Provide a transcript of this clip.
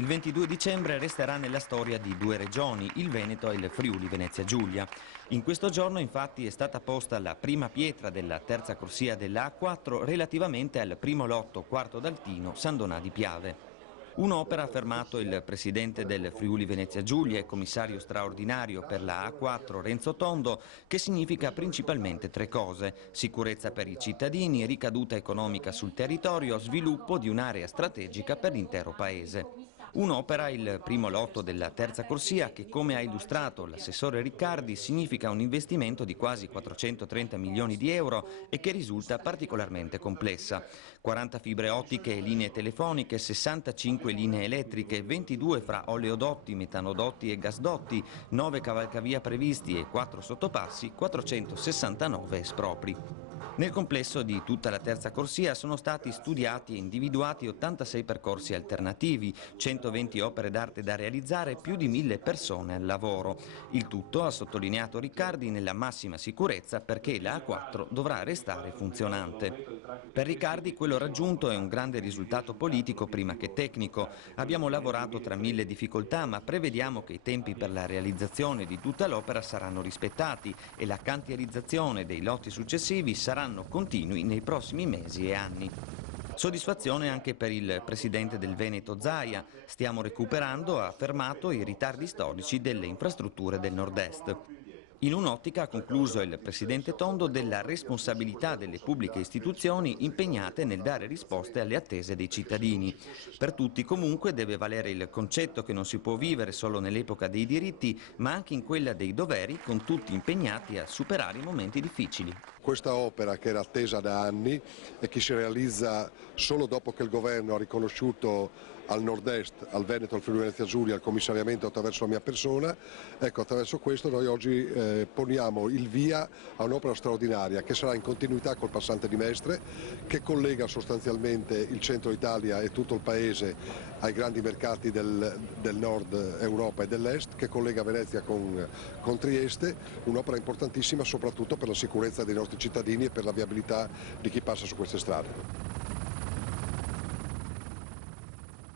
Il 22 dicembre resterà nella storia di due regioni, il Veneto e il Friuli Venezia Giulia. In questo giorno infatti è stata posta la prima pietra della terza corsia della A4 relativamente al primo lotto quarto d'Altino San Donà di Piave. Un'opera, ha affermato il presidente del Friuli Venezia Giulia e commissario straordinario per la A4 Renzo Tondo, che significa principalmente tre cose: sicurezza per i cittadini, ricaduta economica sul territorio, sviluppo di un'area strategica per l'intero paese. Un'opera, il primo lotto della terza corsia, che, come ha illustrato l'assessore Riccardi, significa un investimento di quasi 430 milioni di euro e che risulta particolarmente complessa. 40 fibre ottiche e linee telefoniche, 65 linee elettriche, 22 fra oleodotti, metanodotti e gasdotti, 9 cavalcavia previsti e 4 sottopassi, 469 espropri. Nel complesso di tutta la terza corsia sono stati studiati e individuati 86 percorsi alternativi, 120 opere d'arte da realizzare e più di 1000 persone al lavoro. Il tutto, ha sottolineato Riccardi, nella massima sicurezza, perché la A4 dovrà restare funzionante. Per Riccardi quello raggiunto è un grande risultato politico prima che tecnico. Abbiamo lavorato tra 1000 difficoltà, ma prevediamo che i tempi per la realizzazione di tutta l'opera saranno rispettati e la cantierizzazione dei lotti successivi saranno continui nei prossimi mesi e anni. Soddisfazione anche per il presidente del Veneto Zaia. Stiamo recuperando, ha affermato, i ritardi storici delle infrastrutture del nord-est. In un'ottica, ha concluso il presidente Tondo, della responsabilità delle pubbliche istituzioni impegnate nel dare risposte alle attese dei cittadini. Per tutti comunque deve valere il concetto che non si può vivere solo nell'epoca dei diritti, ma anche in quella dei doveri, con tutti impegnati a superare i momenti difficili. Questa opera, che era attesa da anni e che si realizza solo dopo che il governo ha riconosciuto al nord-est, al Veneto, al Friuli Venezia Giulia, il commissariamento attraverso la mia persona, ecco, attraverso questo noi oggi poniamo il via a un'opera straordinaria che sarà in continuità col passante di Mestre, che collega sostanzialmente il centro Italia e tutto il paese ai grandi mercati del nord Europa e dell'est, che collega Venezia con Trieste, un'opera importantissima soprattutto per la sicurezza dei nostri cittadini e per la viabilità di chi passa su queste strade.